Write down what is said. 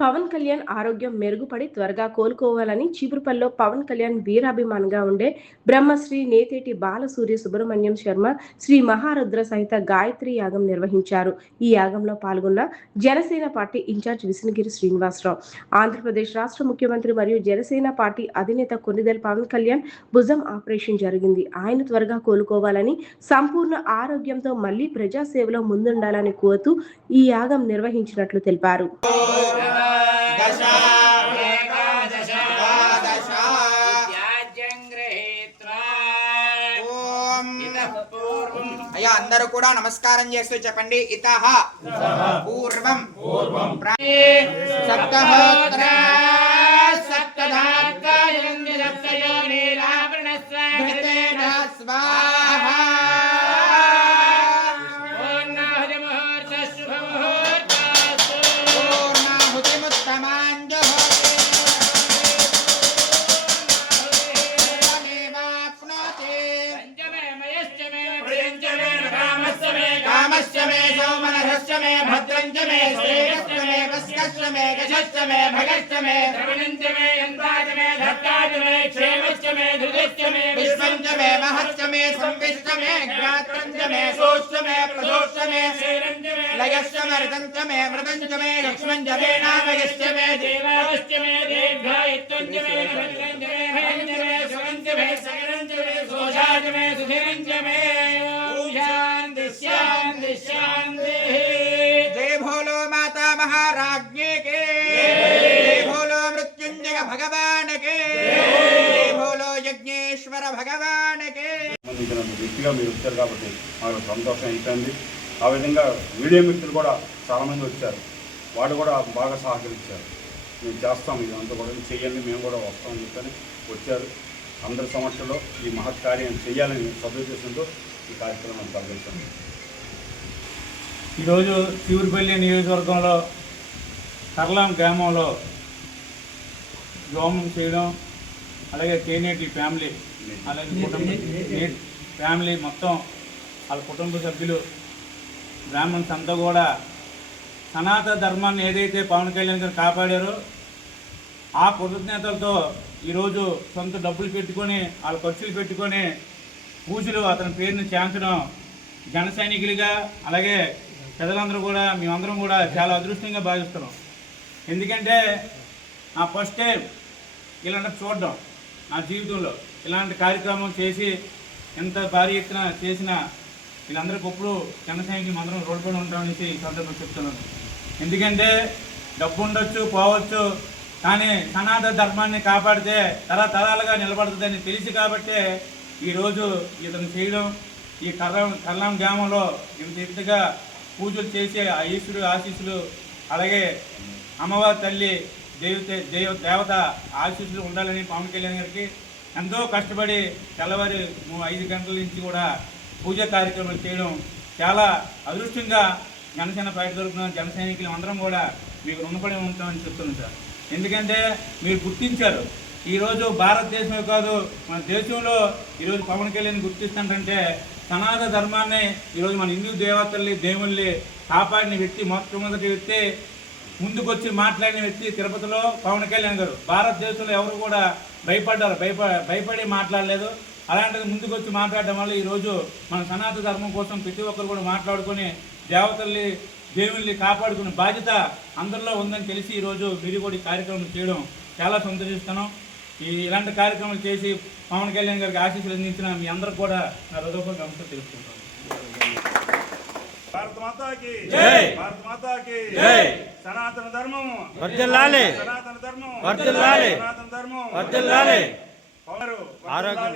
పవన్ కళ్యాణ్ ఆరోగ్యం మెరుగుపడి త్వరగా కోలుకోవాలని చీపురుపల్లిలో పవన్ కళ్యాణ్ వీరాభిమానిగా ఉండే బ్రహ్మశ్రీ నేతేటి బాలసూర్య సుబ్రహ్మణ్యం శర్మ శ్రీ మహారుద్ర సహిత గాయత్రి యాగం నిర్వహించారు. ఈ యాగంలో పాల్గొన్న జనసేన పార్టీ ఇన్ఛార్జ్ విష్ణుగిరి శ్రీనివాసరావు, ఆంధ్రప్రదేశ్ రాష్ట్ర ముఖ్యమంత్రి మరియు జనసేన పార్టీ అధినేత కొన్నిదెల పవన్ కళ్యాణ్ భుజం ఆపరేషన్ జరిగింది. ఆయన త్వరగా కోలుకోవాలని, సంపూర్ణ ఆరోగ్యంతో మళ్లీ ప్రజాసేవలో ముందుండాలని కోరుతూ ఈ యాగం నిర్వహించినట్లు తెలిపారు. అయ్యా అందరూ కూడా నమస్కారం చేస్తూ చెప్పండి. ఇతః పూర్వం సప్తహోత్ర సప్తధాత్కాయంది సప్తయోని రావణస్వాహృతేన స్వాహా. कामस्य मे सौमनस्य मे भद्रञ्च मे श्रेयश्च मे वस्कश्च मे गशश्च मे भगश्च मे द्रवणञ्च मे यन्त्राच मे धत्ताच मे क्षेमश्च मे धृतिश्च मे विश्वञ्च मे महश्च मे संविश्च मे ज्ञात्रञ्च मे सोश्च मे प्रसोश्च मे श्रीरञ्च मे लयश्च मे ऋतञ्च मे मृतञ्च मे लक्ष्मञ्च मे नामयश्च मे देवाश्च मे दीर्घायुत्वञ्च मे भद्रञ्च मे भयञ्च मे सुरञ्च मे सकरञ्च मे सोषाच मे सुधिरञ्च मे जय भोलो माता महाराज्ञे के, जय भोलो मृत्युंजय भगवान के, जय भोलो यज्ञेश्वर भगवान के. వ్యక్తిగా మీరు వచ్చారు కాబట్టి మాకు సంతోషం అయిపోయింది. ఆ విధంగా మీడియా మిత్రులు కూడా చాలామంది వచ్చారు, వాళ్ళు కూడా బాగా సహకరించారు. మేము చేస్తాం, ఇదంతా కూడా చేయండి, మేము కూడా వస్తామని చెప్పని వచ్చారు. అందరి సమక్షంలో ఈ మహత్ కార్యం చేయాలని సదుద్దేశంతో ఈ కార్యక్రమాన్ని తరలించాం. ఈరోజు చీపురుపల్లి నియోజకవర్గంలో కర్లాం గ్రామంలో హోమం చేయడం, అలాగే కేనేటి ఫ్యామిలీ, అలాగే ఫ్యామిలీ మొత్తం వాళ్ళ కుటుంబ సభ్యులు బ్రాహ్మణ్స్ అంతా కూడా సనాతన ధర్మాన్ని ఏదైతే పవన్ కళ్యాణ్ గారు కాపాడారో ఆ కృతజ్ఞతలతో ఈరోజు సొంత డబ్బులు పెట్టుకొని వాళ్ళ ఖర్చులు పెట్టుకొని పూజలు అతని పేరుని చేయించడం జన సైనికులుగా అలాగే ప్రజలందరూ కూడా మేమందరం కూడా చాలా అదృష్టంగా భావిస్తున్నాం. ఎందుకంటే నా ఫస్ట్ టైం ఇలాంటి చూడడం, నా జీవితంలో ఇలాంటి కార్యక్రమం చేసి ఎంత భారీ ఎత్తున చేసిన వీళ్ళందరికీ ఇప్పుడు జన సైనికులు అందరం రోడ్డుపడి ఉంటామనేసి ఈ సందర్భంగా చెప్తున్నాను. ఎందుకంటే డబ్బు ఉండొచ్చు పోవచ్చు, కానీ సనాతన ధర్మాన్ని కాపాడితే తరతరాలుగా నిలబడుతుందని తెలిసి కాబట్టే ఈరోజు ఇతను చేయడం, ఈ కర్లాం గ్రామంలో ఇంత ఎత్తుగా పూజలు చేసే ఆ ఈశ్వరుడు ఆశీస్సులు, అలాగే అమ్మవారి తల్లి దేవత ఆశీస్సులు ఉండాలని పవన్ కళ్యాణ్ గారికి ఎంతో కష్టపడి తెల్లవారి 5 గంటల నుంచి కూడా పూజ కార్యక్రమాలు చేయడం చాలా అదృష్టంగా జనసేన పార్టీ తరఫున జన సైనికులు అందరం కూడా మీకు రుణపడి ఉంటామని చెప్తున్నాను సార్. ఎందుకంటే మీరు గుర్తించారు, ఈరోజు భారతదేశమే కాదు మన దేశంలో ఈరోజు పవన్ కళ్యాణ్ గుర్తిస్తుంటే సనాతన ధర్మాన్ని ఈరోజు మన హిందూ దేవతల్ని దేవుళ్ళని కాపాడిన వ్యక్తి, మొట్టమొదటి వ్యక్తి, ముందుకొచ్చి మాట్లాడిన వ్యక్తి తిరుపతిలో పవన్ కళ్యాణ్ గారు. భారతదేశంలో ఎవరు కూడా భయపడి మాట్లాడలేదు. అలాంటిది ముందుకొచ్చి మాట్లాడడం వల్ల ఈరోజు మన సనాతన ధర్మం కోసం ప్రతి ఒక్కరు కూడా మాట్లాడుకొని దేవతల్ని దేవుళ్ళని కాపాడుకునే బాధ్యత అందరిలో ఉందని తెలిసి ఈరోజు మీరు కూడా ఈ కార్యక్రమం చేయడం చాలా సంతోషిస్తున్నాం. ఇలాంటి కార్యక్రమాలు చేసి పవన్ కళ్యాణ్ గారికి ఆశీస్సులు అందించిన మీ అందరూ కూడా నా హృదయపూర్వక నమస్కారం తెలుసుకుంటాను. భారత మాతాకి జై, భారత మాతాకి జై. సనాతన ధర్మం వర్ధిల్లాలి, సనాతన ధర్మం వర్ధిల్లాలి, సనాతన ధర్మం వర్ధిల్లాలి. ఆరోగ్యం